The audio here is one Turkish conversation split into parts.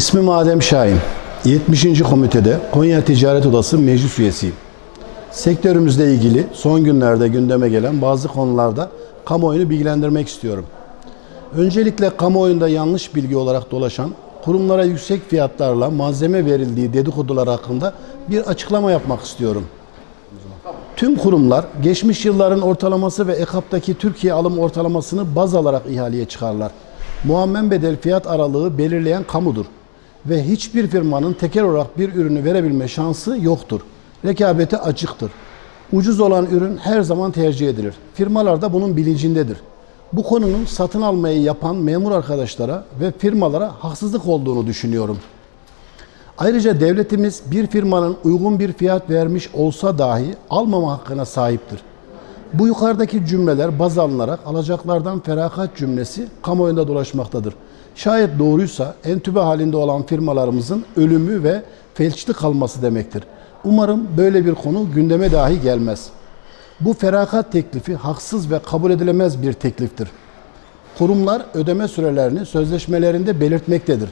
İsmim Adem Şahin. 70. Komitede Konya Ticaret Odası meclis üyesiyim. Sektörümüzle ilgili son günlerde gündeme gelen bazı konularda kamuoyunu bilgilendirmek istiyorum. Öncelikle kamuoyunda yanlış bilgi olarak dolaşan, kurumlara yüksek fiyatlarla malzeme verildiği dedikodular hakkında bir açıklama yapmak istiyorum. Tüm kurumlar geçmiş yılların ortalaması ve EKAP'taki Türkiye alım ortalamasını baz alarak ihaleye çıkarlar. Muammen bedel fiyat aralığı belirleyen kamudur ve hiçbir firmanın teker olarak bir ürünü verebilme şansı yoktur. Rekabeti açıktır. Ucuz olan ürün her zaman tercih edilir. Firmalar da bunun bilincindedir. Bu konunun satın almayı yapan memur arkadaşlara ve firmalara haksızlık olduğunu düşünüyorum. Ayrıca devletimiz bir firmanın uygun bir fiyat vermiş olsa dahi almama hakkına sahiptir. Bu yukarıdaki cümleler baz alınarak alacaklardan feragat cümlesi kamuoyunda dolaşmaktadır. Şayet doğruysa entübe halinde olan firmalarımızın ölümü ve felçli kalması demektir. Umarım böyle bir konu gündeme dahi gelmez. Bu feragat teklifi haksız ve kabul edilemez bir tekliftir. Kurumlar ödeme sürelerini sözleşmelerinde belirtmektedir.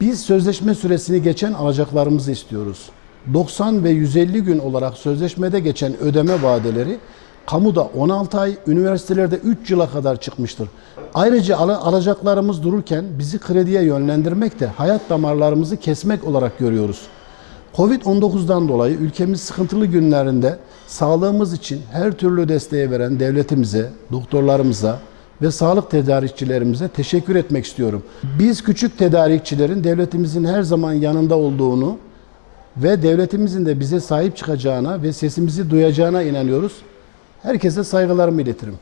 Biz sözleşme süresini geçen alacaklarımızı istiyoruz. 90 ve 150 gün olarak sözleşmede geçen ödeme vadeleri kamuda 16 ay, üniversitelerde 3 yıla kadar çıkmıştır. Ayrıca al- alacaklarımız dururken bizi krediye yönlendirmek de hayat damarlarımızı kesmek olarak görüyoruz. Covid-19'dan dolayı ülkemiz sıkıntılı günlerinde sağlığımız için her türlü desteği veren devletimize, doktorlarımıza ve sağlık tedarikçilerimize teşekkür etmek istiyorum. Biz küçük tedarikçilerin devletimizin her zaman yanında olduğunu ve devletimizin de bize sahip çıkacağına ve sesimizi duyacağına inanıyoruz. Herkese saygılarımı iletirim.